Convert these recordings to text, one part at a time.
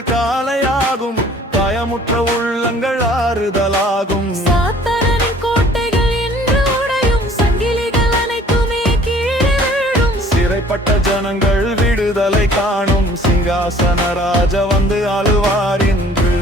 கண்கள் காலையாகும், பயமுற்ற உள்ளங்கள் ஆறுதலாகும். சாத்தானின் கோட்டைகள் என்று உடையும், சங்கிலிகள் அனைத்துமே கீழே விழும். சிறைப்பட்ட ஜனங்கள் விடுதலை காணும், சிங்காசன ராஜா வந்து ஆளுவார் என்று.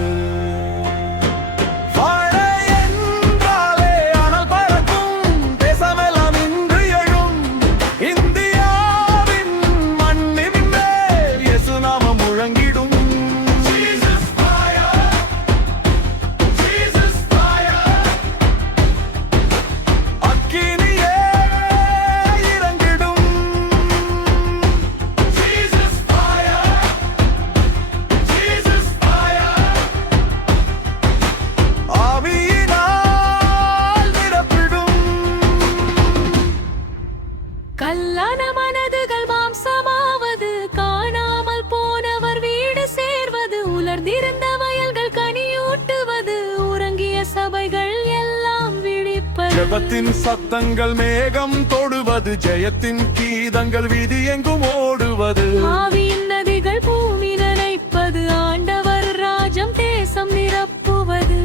கல்லான மனதுகள் மாம்சமாவது, காணாமல் போனவர் வீடு சேர்வது, உலர்ந்திருந்த வயல்கள் கனியூட்டுவது, உறங்கிய சபைகள் எல்லாம் விழிப்பது. ஜெபத்தின் சத்தங்கள் மேகம் தொடுவது, ஜெயத்தின் கீதங்கள் வீதி எங்கும் ஓடுவது. ஆவியின் நதிகள் பூமி நனைப்பது, ஆண்டவர் ராஜ்யம் தேசம் நிரப்புவது.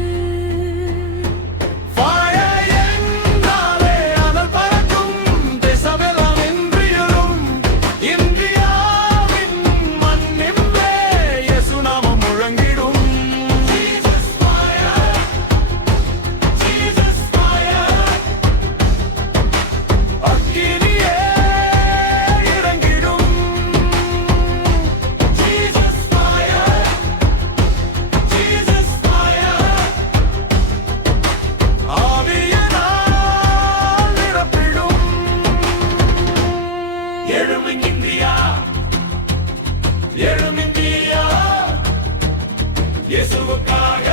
எழும் இந்தியா, இயேசுவுக்காக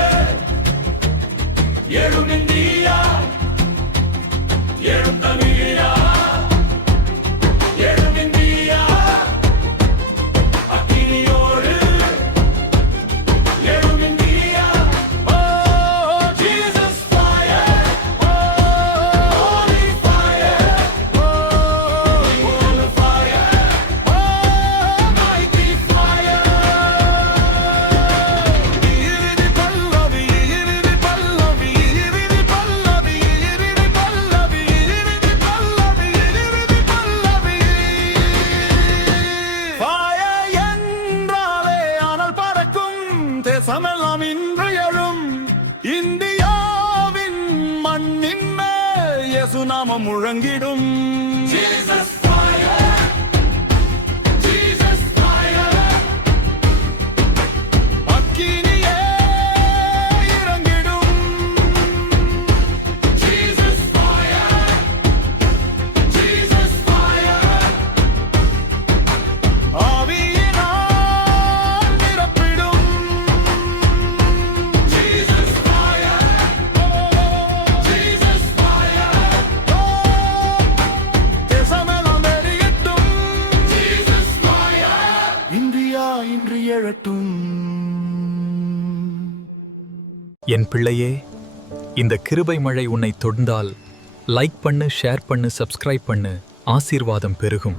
எழும் இந்தியா, எழும் தமிழா, எழும் இந்தியா, அக்கினியோடு எழும் India. Oh, Jesus fire, oh, holy fire, oh, holy fire, oh, mighty fire. Iridi pallavi, iridi pallavi, iridi pallavi, iridi pallavi, iridi pallavi, iridi pallavi. Fire என்றாலே அனல் பறக்கும், தேசமெல்லாம் இன்று எழும். இந்தியாவின் மண்ணின் மேல் இயேசு நாமம் முழங்கிடும். Jesus fire, Jesus fire. அக்கினியே இறங்கிடும். Jesus fire, Jesus fire. ஆவியினால் நிரப்பிடும். Jesus fire, Jesus fire. தேசமெல்லாம் வெறியட்டும். Jesus fire. இந்தியா இன்று எழட்டும். என் பிள்ளையே, இந்த கிருபை மழை உன்னை தொடுந்தால் லைக் பண்ணு, ஷேர் பண்ணு, சப்ஸ்கிரைப் பண்ணு. ஆசீர்வாதம் பெருகும்.